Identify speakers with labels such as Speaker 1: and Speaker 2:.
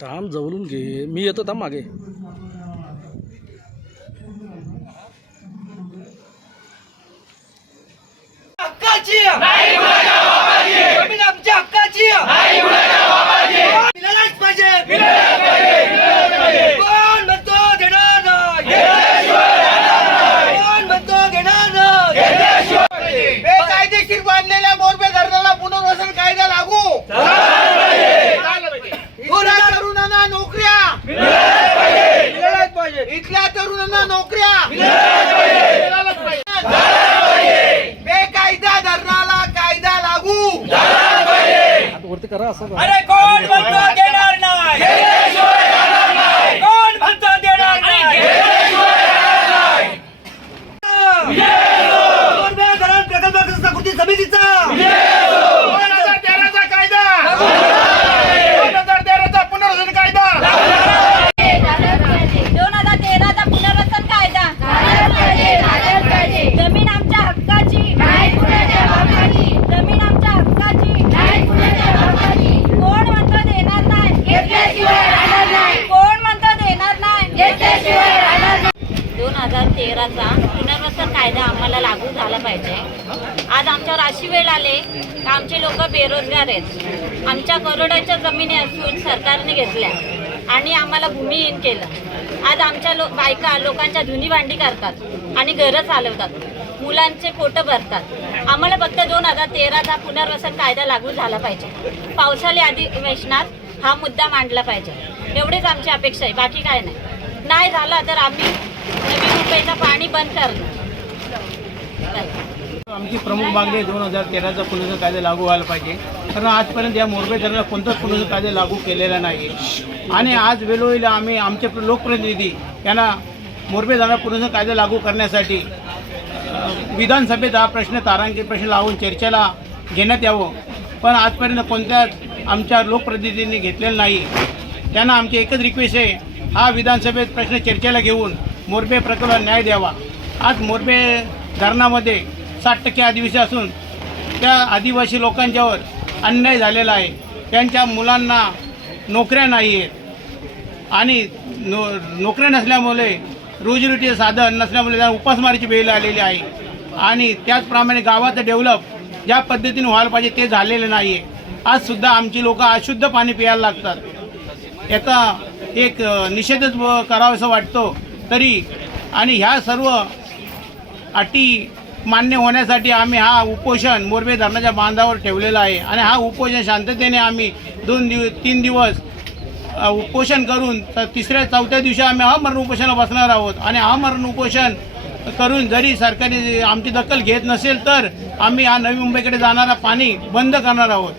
Speaker 1: थांब जवळून घे. मी येतो थांब मागे.
Speaker 2: हक्काची. जमीन आमच्या हक्काची मिळालाच पाहिजे कोण म्हणतो देणार नाही कोण म्हणतो देणार नाही
Speaker 3: बेकायदेशीर बांधलेल्या मोरबे धरणाला पुनर्वसन कायदा लागू इथल्या तरुणांना नोकऱ्या इथल्या तरुणांना नोकऱ्या बेकायदा धरणाला कायदा लागू
Speaker 1: आता वरती करा असं करा.
Speaker 2: अरे कोण म्हणतो देणार नाही? कोण म्हणतो देणार नाही? प्रकल्प समितीचा
Speaker 3: दोन हजार तेराचा कायदा दोन हजार तेराचा पुनर्वसन कायदा
Speaker 4: दोन हजार तेराचा पुनर्वसन कायदा जमीन आमच्या हक्काची जमीन आमच्या हक्काची कोण म्हणतो देणार नाही कोण म्हणतो देणार नाही दोन हजार तेराचा पुनर्वसन कायदा आम्हाला लागू झाला पाहिजे. आज आमच्यावर अशी वेळ आले का आमचे लोक बेरोजगार आहेत. आमच्या करोडाच्या जमिनी असून सरकारने घेतल्या आणि आम्हाला भूमिहीन केलं. आज आमच्या लो बायका लोकांच्या धुनी भांडी करतात आणि घरं चालवतात. मुलांचे पोटं भरतात. आम्हाला फक्त दोन हजार तेराचा पुनर्वसन कायदा लागू झाला पाहिजे. पावसाळी अधिवेशनात हा मुद्दा मांडला पाहिजे. एवढीच आमची अपेक्षा आहे. बाकी काय नाही. नाही झालं तर आम्ही नवी मुंबईचं पाणी बंद करणार.
Speaker 5: आमची प्रमुख मागणी दोन हजार तेराचा पुण्याचा कायदा लागू व्हायला पाहिजे. कारण आजपर्यंत या मोरबे धरणाला कोणताच पुण्याचा कायदा लागू केलेला नाही. आणि आज वेळोवेळी आम्ही आमचे लोकप्रतिनिधी यांना मोरबे धरणा पुण्याचा कायदा लागू करण्यासाठी विधानसभेत हा प्रश्न तारांकित प्रश्न लावून चर्चेला घेण्यात यावं. पण आजपर्यंत कोणत्याच आमच्या लोकप्रतिनिधींनी घेतलेलं नाही. त्यांना आमची एकच रिक्वेस्ट आहे हा विधानसभेत प्रश्न चर्चेला घेऊन मोरबे प्रकल्पाला न्याय द्यावा. आज मोरबे धरणामध्ये साठ टक्के आदिवासी असून त्या आदिवासी लोकांच्यावर अन्याय झालेला आहे. त्यांच्या मुलांना नोकऱ्या नाही आहेत. आणि नो नोकऱ्या नसल्यामुळे रोजीरोटीचं साधन नसल्यामुळे त्यांना उपासमारीची वेळ आलेली आहे. आणि त्याचप्रमाणे गावाचं डेव्हलप ज्या पद्धतीने व्हायला पाहिजे ते झालेलं नाही आहे आजसुद्धा आमची लोकं अशुद्ध पाणी प्यायला लागतात. याचा एक निषेधच व- करावासा वाटतो तरी. आणि ह्या सर्व अटी मान्य होण्यासाठी आम्ही हा उपोषण मोरबे धरणाच्या बांधावर ठेवलेला आहे. आणि हा उपोषण शांततेने आम्ही दोन दिव तीन दिवस उपोषण करून त- तिसऱ्या चौथ्या दिवशी आम्ही अमरण उपोषणाला बसणार आहोत. आणि अमरण उपोषण करून जरी सरकारने आमची दखल घेत नसेल तर आम्ही हा नवी मुंबईकडे जाणारा पाणी बंद करणार आहोत.